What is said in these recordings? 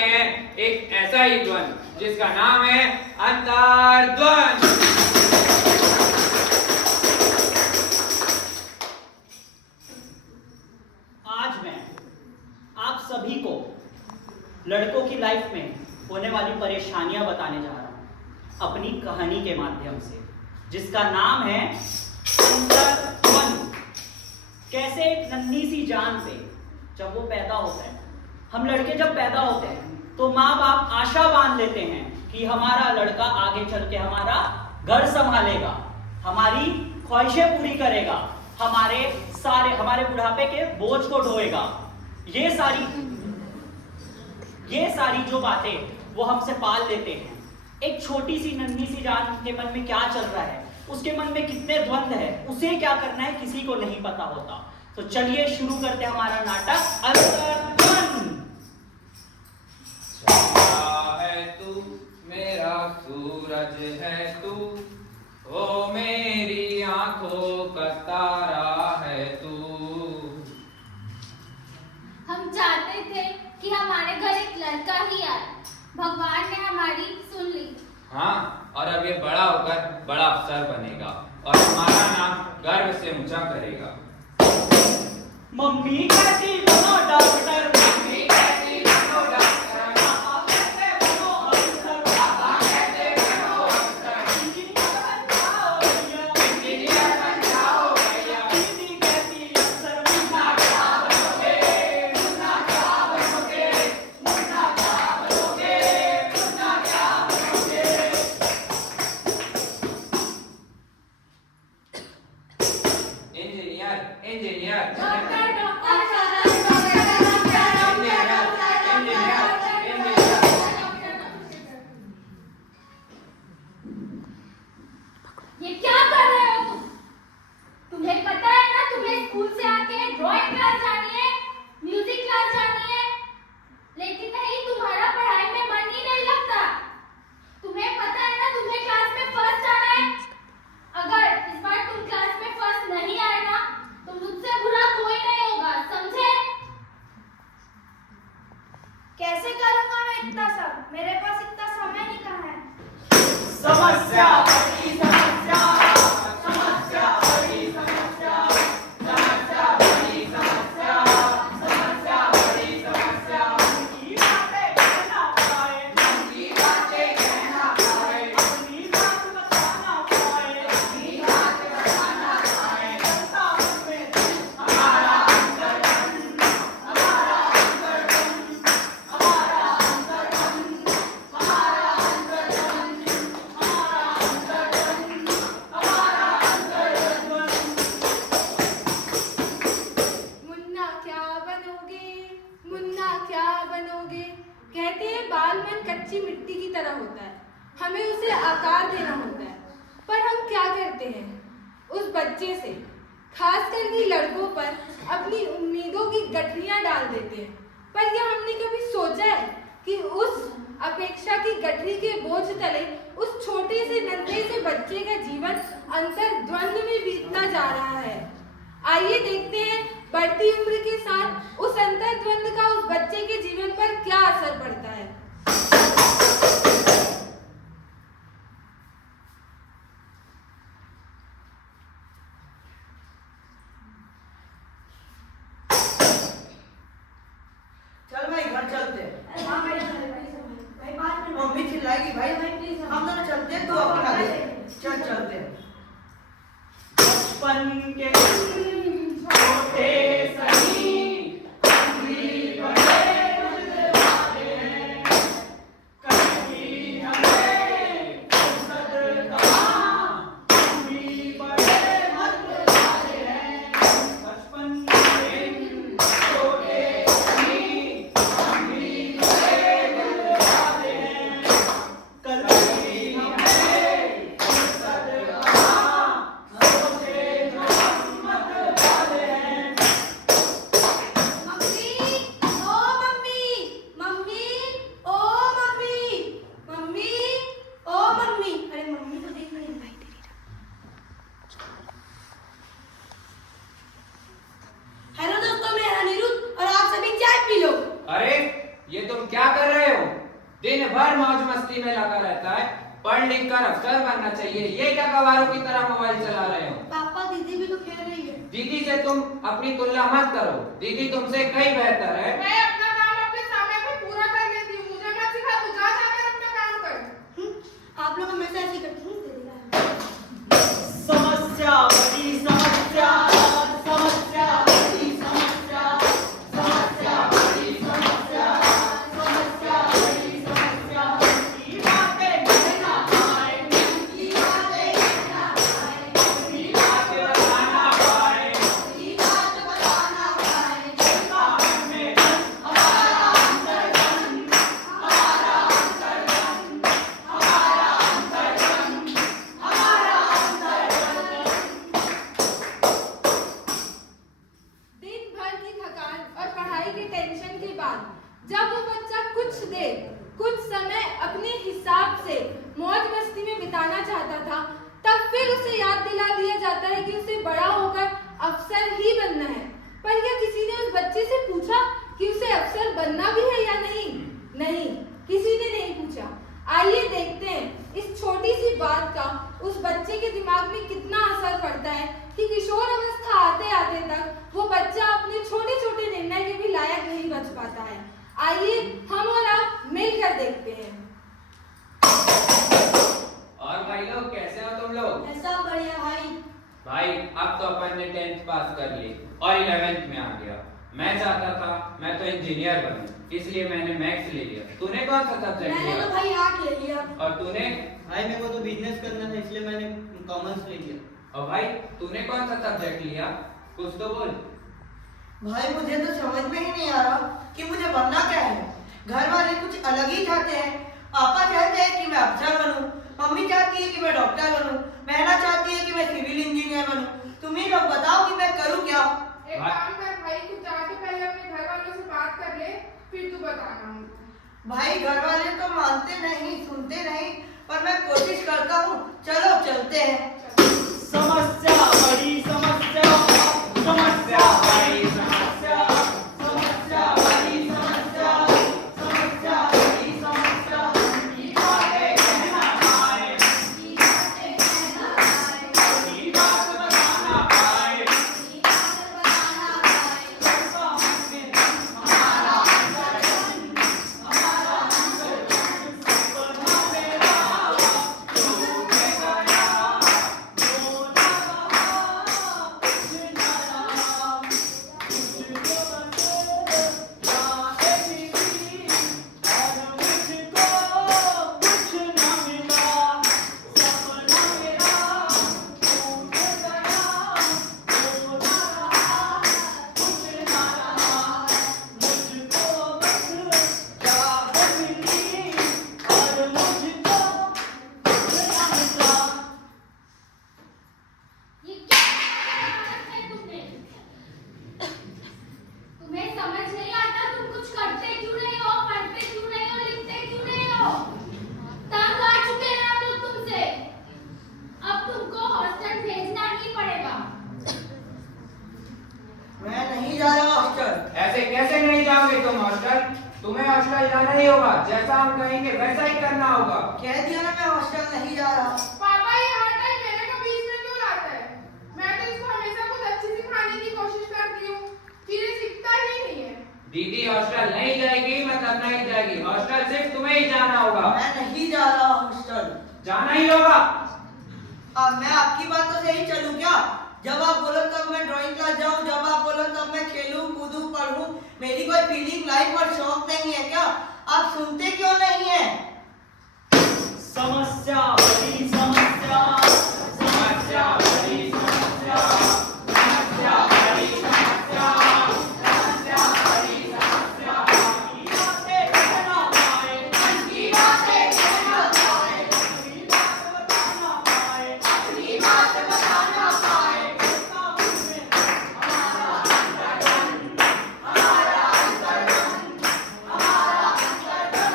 वाले हैं एक ऐसा ही द्वंद जिसका नाम है अंतर्द्वंद। आज मैं आप सभी को लड़कों की लाइफ में होने वाली परेशानियां बताने जा रहा हूं अपनी कहानी के माध्यम से, जिसका नाम है अंतर्द्वंद। कैसे एक नन्ही सी जान पे जब वो पैदा होता है, हम लड़के जब पैदा होते हैं तो माँ बाप आशा बांध लेते हैं कि हमारा लड़का आगे चल के हमारा घर संभालेगा, हमारी ख्वाहिशें पूरी करेगा, हमारे बुढ़ापे के बोझ को ढोएगा। ये सारी जो बातें वो हमसे पाल लेते हैं। एक छोटी सी नन्ही सी जान के मन में क्या चल रहा है, उसके मन में कितने द्वंद है, उसे क्या करना है किसी को नहीं पता होता। तो चलिए शुरू करते हैं हमारा नाटक अंतर्द्वंद। है तू मेरा सूरज है तू, ओ मेरी आंखों का तारा है तू। हम चाहते थे कि हमारे घर एक लड़का ही आए, भगवान ने हमारी सुन ली। हाँ, और अब ये बड़ा होकर बड़ा अफसर बनेगा और हमारा नाम गर्व से ऊंचा करेगा। मम्मी कहती बनो डॉक्टर, मम्मी कहती बनो डॉक्टर, पापा कहते बनो अफसर, पापा कहते बनो अफसर, इंजीनियर बन जाओ भैया, दीदी कहती अफसर मुन्ना क्या बनोगे, मुन्ना क्या बनोगे, मुन्ना क्या बनोगे, मुन्ना क्या बनोगे। इंजीनियर इंजीनियर ये क्या कर रहे हो तुम? तुम्हें पता है ना, तुम्हें स्कूल से आके ड्राइंग क्लास जानी है, म्यूजिक क्लास जानी है, लेकिन नहीं, तुम्हारा पढ़ाई में मन ही नहीं लगता। तुम्हें पता है ना, तुम्हें क्लास में फर्स्ट आना है। अगर इस बार तुम क्लास में फर्स्ट नहीं आए ना, तो मुझसे बुरा कोई नहीं होगा, समझे? कैसे करूंगा मैं इतना सब? मेरे पास इतना समय ही कहाँ है। समस्या बड़ी समस्या, समस्या बड़ी समस्या, समस्या बड़ी समस्या, समस्या बड़ी समस्या। की बातें कहना पाए, की बातें कहना पाए, अपनी बात बताना पाए, अपनी बात बताना पाए। जनता में हमारा अंतर्द्वंद, हमारा अंतर्द्वंद, हमारा अंतर्द्वंद, हमारा अंतर्द्वंद, हमारा अंतर्द्वंद, हमारा अंतर्द्वंद। मुन्ना क्या बनोगे, मुन्ना क्या बनोगे। कहते हैं बाल मन कच्ची मिट्टी की तरह होता है, हमें उसे आकार देना होता है। पर हम क्या करते हैं, उस बच्चे से, खास करके लड़कों पर अपनी उम्मीदों की गठरियां डाल देते हैं। पर क्या हमने कभी सोचा है कि उस अपेक्षा की गठरी के बोझ तले उस छोटे से नन्हे से बच्चे का जीवन अंतर्द्वंद में बीतता जा रहा है। आइए देखते हैं बढ़ती उम्र के साथ उस अंतर्द्वंद का उस बच्चे के जीवन पर क्या असर पड़ता है। चल भाई घर चलते हैं। मम्मी चिल्लाएगी भाई, हम दोनों चलते हैं, तू अपना दे। चल चलते हैं। बचपन के छोटे सही कभी बड़े वाले हैं, कभी हमें फुर्सत कहाँ, कभी बड़े वाले हैं। बचपन के छोटे सही कभी बड़े वाले हैं, कभी हमें फुर्सत कहाँ, सोचे जो हम मत दिन भर मौज मस्ती में लगा रहता है, पढ़ लिख कर अफसर बनना चाहिए, ये क्या गवारों की तरह मोबाइल चला रहे हो? पापा दीदी भी तो खेल रही है। दीदी से तुम अपनी तुलना मत करो, दीदी तुमसे कहीं बेहतर है। मैं अपना काम अपने समय पे पूरा कर लेती हूँ, मुझे मत सिखा, तू जा जाकर अपना काम कर। आप लोग हमेशा ऐसे करते हैं। समस्या बड़ी समस्या, समस्या बड़ी समस्या, समस्या बड़ी समस्या, समस्या बड़ी समस्या। की बातें कहना पाए, की बातें कहना पाए, की बात बताना पाए, की बात बताना पाए। हमारा में हमारा अंतर्गन, हमारा अंतर्गन, हमारा अंतर्गन, हमारा अंतर्गन। दिन भर की थकान और पढ़ाई के टेंशन के बाद जब वो बच्चा कुछ देर कुछ समय अपने हिसाब से मौज मस्ती में बिताना चाहता था, तब फिर उसे याद दिला दिया जाता है कि उसे बड़ा होकर अफसर ही बनना है। पर क्या किसी ने उस बच्चे से पूछा कि उसे अफसर बनना भी है या नहीं? नहीं, किसी ने नहीं पूछा। आइए देखते हैं इस छोटी सी बात का उस बच्चे के दिमाग में कितना असर पड़ता है कि किशोर अवस्था आते आते तक वो बच्चा अपने छोटे छोटे निर्णय के भी लायक नहीं बच पाता है। आइए हम और आप मिलकर देखते हैं। और भाई लोग कैसे हो तुम लोग? ऐसा बढ़िया भाई। भाई अब तो अपन ने 10th पास कर ली और 11th में आ गया। मैं चाहता था मैं तो इंजीनियर बनूं, इसलिए मैंने मैथ्स ले लिया। तूने कौन सा सब्जेक्ट मैंने लिया? तो भाई आर्ट ले लिया। और तूने? भाई मेरे को तो बिजनेस करना था इसलिए मैंने कॉमर्स ले लिया। और भाई तूने कौन सा सब्जेक्ट लिया? कुछ तो बोल। भाई मुझे तो समझ में ही नहीं आ रहा कि मुझे बनना क्या है। घर वाले कुछ अलग ही चाहते हैं। पापा चाहते हैं कि मैं अफसर बनूं, मम्मी चाहती है कि मैं डॉक्टर बनूं, बहना चाहती है कि मैं सिविल इंजीनियर बनूं। तुम ही लोग बताओ कि मैं करूं क्या? एक काम कर भाई, तू जाके पहले अपने घर वालों से बात कर ले, फिर तू बताना हमको। भाई घर वाले तो मानते नहीं, सुनते नहीं, पर मैं कोशिश करता हूँ। चलो चलते हैं। समस्या बड़ी समस्या, समस्या बड़ी समस्या, समस्या बड़ी समस्या, समस्या बड़ी समस्या। की बातें कहना पाए, की बातें कहना पाए, की बात बताना पाए, की बात बताना पाए। हमारा अंतर्गन, हमारा अंतर्गन, सपना मेरा टूट गया। ये क्या आदत है तुम्हें? तुम्हें समझ नहीं आता तुम कुछ करते क्यों नहीं हो, पढ़ते क्यों नहीं हो, लिखते क्यों नहीं हो? तंग आ चुके हैं हम लोग तुमसे। अब तुमको हॉस्टल भेजना ही पड़ेगा। मैं नहीं जा रहा हॉस्टल। ऐसे कैसे नहीं जाओगे तुम हॉस्टल? तुम्हें हॉस्टल जाना ही होगा, जैसा हम कहेंगे वैसा ही करना होगा। कह दिया ना मैं हॉस्टल नहीं जा रहा। पापा ये हर टाइम मेरे को बीच में क्यों लाता है? मैं तो इसको हमेशा कुछ अच्छी सिखाने की कोशिश करती हूँ, फिर ये सीखता ही नहीं है। दीदी हॉस्टल नहीं जाएगी मतलब नहीं जाएगी, हॉस्टल सिर्फ तुम्हें ही जाना होगा। मैं नहीं जा रहा हॉस्टल। जाना ही होगा। अब मैं आपकी बातों से ही चलूं क्या? जब आप बोलो तब मैं ड्राइंग क्लास जाऊं, जब आप बोलो तब मैं खेलूं कूदूं पढ़ूं। मेरी कोई फीलिंग लाइफ और शौक नहीं है क्या? आप सुनते क्यों नहीं है? समस्या बड़ी समस्या, समस्या बड़ी समस्या, समस्या बड़ी समस्या, समस्या बड़ी समस्या। की बातें कहना पाए, की बातें कहना पाए, की बात बताना पाए, की बात बताना पाए। हमारा अंतर्गन, हमारा अंतर्गन, हमारा अंतर्गन,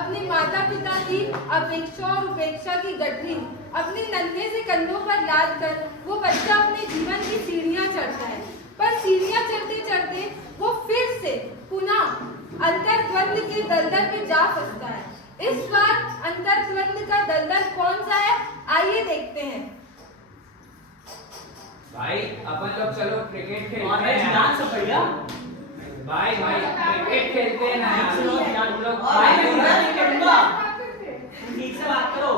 अपने माता पिता की अपेक्षा और उपेक्षा की गठरी अपने नन्हे से कंधों पर लाद कर वो बच्चा अपने जीवन की सीढ़ियां चढ़ता है। पर सीढ़ियां चढ़ते चढ़ते वो फिर से पुनः अंतर्द्वंद के दलदल में जा फंसता है। इस बार अंतर्द्वंद का दलदल कौन सा है, आइए देखते हैं। भाई अपन लोग चलो क्रिकेट खेलते और हैं। डांस सब बढ़िया। भाई क्रिकेट खेलते हैं ना यार। चलो यार, तुम लोग भाई मैं बुरा नहीं कहूंगा। खाते थे। ठीक से बात करो।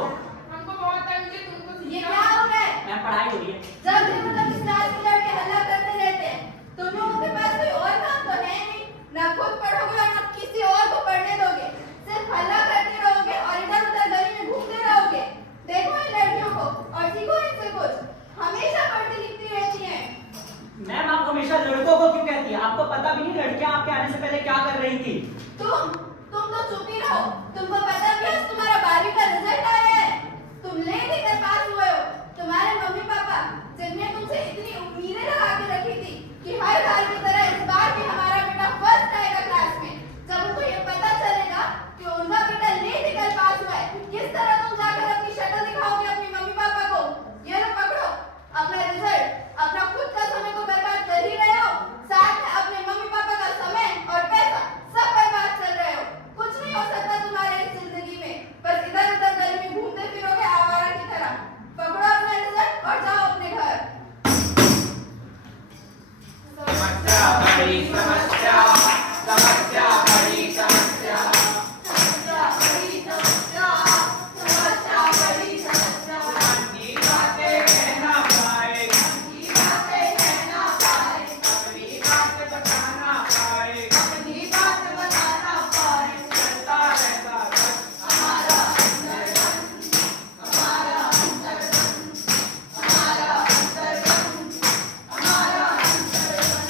हमको बहुत टाइम से तुमको ये सीखना क्या हो रहा है? मैं पढ़ाई हो रही है। जब देखो तब इस क्लास में लड़के हल्ला करते रहते हैं। तुम लोगों के पास कोई और काम तो है नहीं, ना खुद पढ़ोगे और ना किसी और को पढ़ने दोगे। सिर्फ हल्ला करते रहोगे और इधर उधर गली में घूमते रहोगे। देखो इन लड़कियों को और सीखो इनसे कुछ। हमेशा पढ़ती लिखती रहती हैं। मैम आप हमेशा लड़कों को क्यों कहती है? आपको पता भी नहीं लड़कियां आपके आने से पहले क्या कर रही थी? तुम तो चुप ही रहो। तुमको पता भी है तुम्हारा 12वीं का रिजल्ट आया है। तुम ले लेकर पास हुए हो। तुम्हारे मम्मी पापा जिनने तुमसे इतनी उम्मीदें लगा के रखी थी कि हर बार की तरह इस बार भी हमारा बेटा फर्स्ट आएगा क्लास में, जब उनको ये पता चलेगा कि उनका बेटा ले लेकर पास हुआ है, किस तरह तुम जाकर अपनी शक्ल दिखाओगे अपनी मम्मी पापा को? ये लो पकड़ो अपना रिजल्ट। अपना खुद का समय को बर्बाद कर ही रहे हो, साथ में अपने मम्मी पापा का समय और पैसा सब बर्बाद कर रहे हो। कुछ नहीं हो सकता तुम्हारे इस जिंदगी में, बस इधर उधर गली में घूमते फिरोगे आवारा की तरह। पकड़ो अपना रिजल्ट और जाओ अपने घर। समस्या बड़ी समस्या, समस्या बड़ी समस्या, समस्या बड़ी समस्या, समस्या बड़ी समस्या। मन की बातें कहना पाए, की बातें कहना पाए, अपनी बात बताना पाए, अपनी बात बताना पाए। चलता रहता बस हमारा अंतर्मन, हमारा अंतर्मन, हमारा अंतर्मन, हमारा अंतर्मन।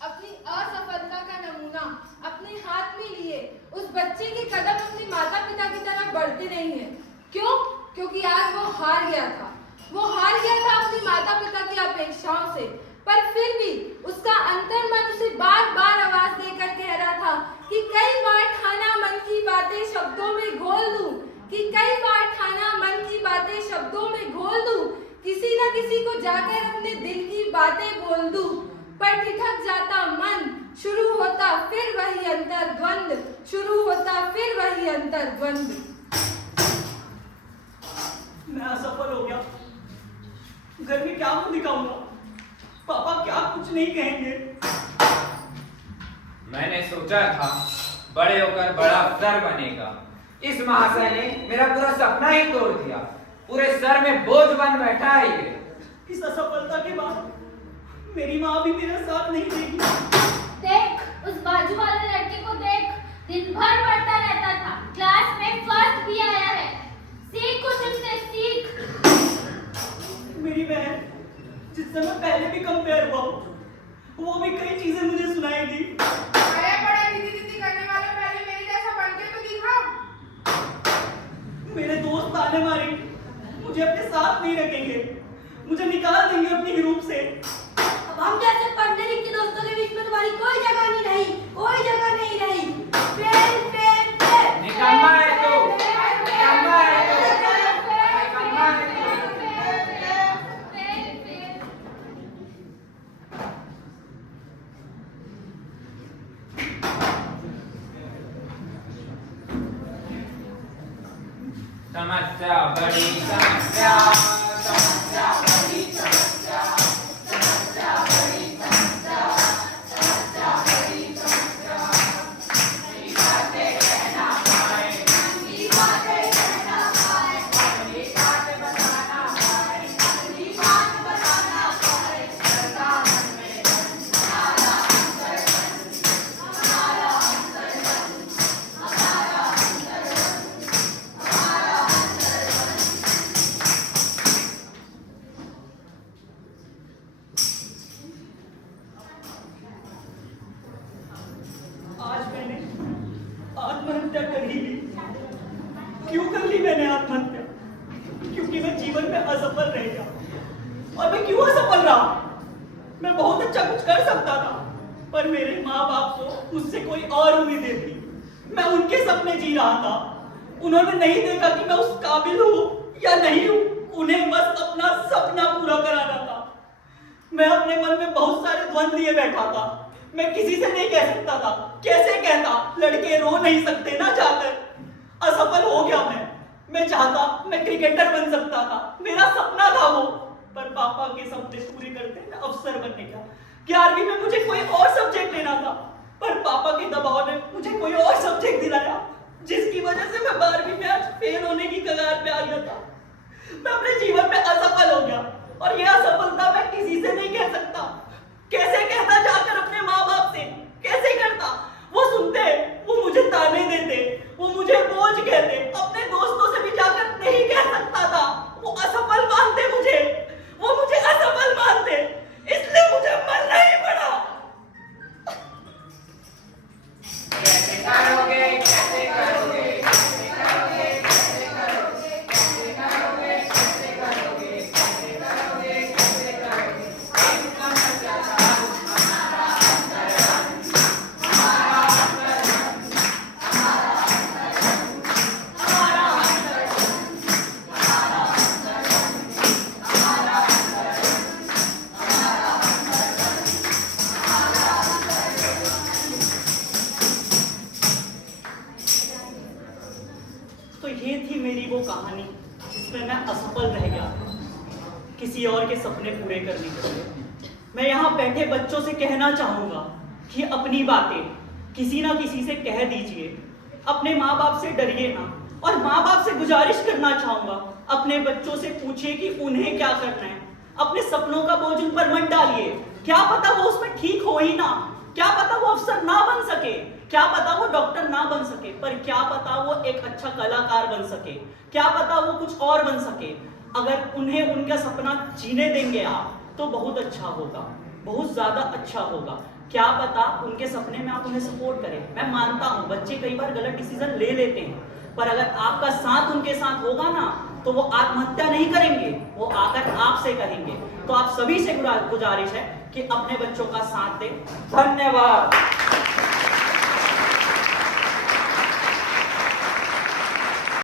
अपनी असफलता का नमूना अपने हाथ में लिए उस बच्चे के कदम अपने माता पिता की तरफ बढ़ते नहीं हैं। क्यों? क्योंकि आज वो हार गया था। वो हार गया था अपनी माता पिता की अपेक्षाओं से, पर फिर भी उसका अंतर्मन उसे बार बार आवाज देकर कह रहा था कि कई बार ठाना मन की बातें शब्दों में घोल दूं, कि कई बार ठाना मन की बातें शब्दों में घोल दूं, किसी न किसी को जाकर अपने दिल की बातें बोल दूं। पर ठिठक जाता मन, शुरू होता फिर वही अंतर्द्वंद, शुरू होता फिर वही अंतर्द्वंद। मैं असफल हो गया। घर में क्या मुंह दिखाऊंगा? पापा क्या कुछ नहीं कहेंगे? मैंने सोचा था बड़े होकर बड़ा अफसर बनेगा। इस महाशय ने मेरा पूरा सपना ही तोड़ दिया। पूरे सर में बोझ बन बैठा है ये। इस असफलता के बाद मेरी माँ भी मेरा साथ नहीं देगी। देख उस बाजू वाले लड़के को देख, दिन भर पढ़ता रहता था, क्लास में फर्स्ट भी आया है। सीख कुछ उससे, सीख। मेरी बहन जिससे मैं पहले भी कंपेयर हुआ हूँ, वो भी कई चीजें मुझे सुनाएगी। अरे बड़ा दीदी दीदी करने वाले पहले मेरे जैसा बन के तो दिखाओ। मेरे दोस्त ताने मारे, मुझे अपने साथ नहीं रखेंगे, मुझे निकाल देंगे अपनी ग्रुप से। अब हम जैसे पढ़ने लिखने दोस्तों के बीच में तुम्हारी कोई जगह नहीं रही, कोई जगह नहीं रही। Fail fail fail. निकम्मा है तू, निकम्मा है तू, निकम्मा है तू। समस्या बड़ी समस्या, समस्या बड़ी समस्या, समस्या बड़ी समस्या, समस्या बड़ी समस्या। अपनी बातें कहना पाए, अपनी बातें कहना पाए, अपनी बात बताना पाए, अपनी बात बताना पाए। चलता मन में हमारा अंतर्मन, हमारा अंतर्मन, हमारा अंतर्मन, हमारा अंतर्मन। आज मैंने आत्महत्या कर ही ली। क्यों कर ली मैंने आत्महत्या? क्योंकि मैं जीवन में असफल रह गया। और मैं क्यों असफल रहा? मैं बहुत अच्छा कुछ कर सकता था, पर मेरे माँ बाप को मुझसे कोई और उम्मीदें थी। मैं उन सपने जी रहा था। उन्होंने नहीं देखा कि मैं उस काबिल हूँ या नहीं हूँ। उन्हें बस अपना सपना पूरा कराना था। मैं अपने मन में बहुत सारे द्वंद लिए बैठा था। मैं किसी से नहीं कह सकता था। कैसे कहता? लड़के रो नहीं सकते ना जाकर। असफल हो गया मैं चाहता मैं क्रिकेटर बन सकता था। मेरा सपना था वो। पर पापा के सपने पूरे करते हैं अफसर बनने का। 11वीं में मुझे कोई और सब्जेक्ट लेना था, पर पापा के दबाव ने मुझे कोई और सब्जेक्ट दिलाया, जिसकी वजह से मैं 12वीं में आज फेल होने की कगार पे आ गया था। मैं अपने जीवन में असफल हो गया और यह असफलता मैं किसी से नहीं कह सकता। कैसे कहता जाकर अपने माँ बाप से? कैसे करता? वो सुनते, वो मुझे ताने देते, वो मुझे बोझ कहते। अपने दोस्तों से भी जाकर नहीं कह सकता था। वो असफल मानते मुझे, वो मुझे असफल मानते, इसलिए मुझे मरना ही पड़ा। कैसे करोगे, कैसे करोगे, कैसे करोगे, कैसे करोगे, कैसे करोगे, कैसे करोगे, कैसे करोगे, कैसे करोगे। एक समस्या का हमारा अंतरंग, हमारा अंतरंग, हमारा अंतरंग, हमारा अंतरंग, हमारा अंतरंग, हमारा अंतरंग, हमारा तो ये थी मेरी वो कहानी जिसमें मैं असफल रह गया किसी और के सपने पूरे करने के लिए। मैं यहाँ बैठे बच्चों से कहना चाहूंगा कि अपनी बातें किसी ना किसी से कह दीजिए। अपने माँ बाप से डरिए ना, और माँ बाप से गुजारिश करना चाहूंगा अपने बच्चों से पूछिए कि उन्हें क्या करना है। अपने सपनों का बोझ उन पर मत डालिए। क्या पता वो उसमें ठीक हो ही ना, क्या पता वो अफसर ना बन सके, क्या पता वो डॉक्टर ना बन सके, पर क्या पता वो एक अच्छा कलाकार बन सके, क्या पता वो कुछ और बन सके। अगर उन्हें उनका सपना जीने देंगे आप तो बहुत अच्छा होगा, बहुत ज्यादा अच्छा होगा। क्या पता उनके सपने में आप उन्हें सपोर्ट करें। मैं मानता हूँ बच्चे कई बार गलत डिसीजन ले लेते हैं, पर अगर आपका साथ उनके साथ होगा ना तो वो आत्महत्या नहीं करेंगे, वो आकर आपसे कहेंगे। तो आप सभी से गुजारिश है कि अपने बच्चों का साथ दें। धन्यवाद।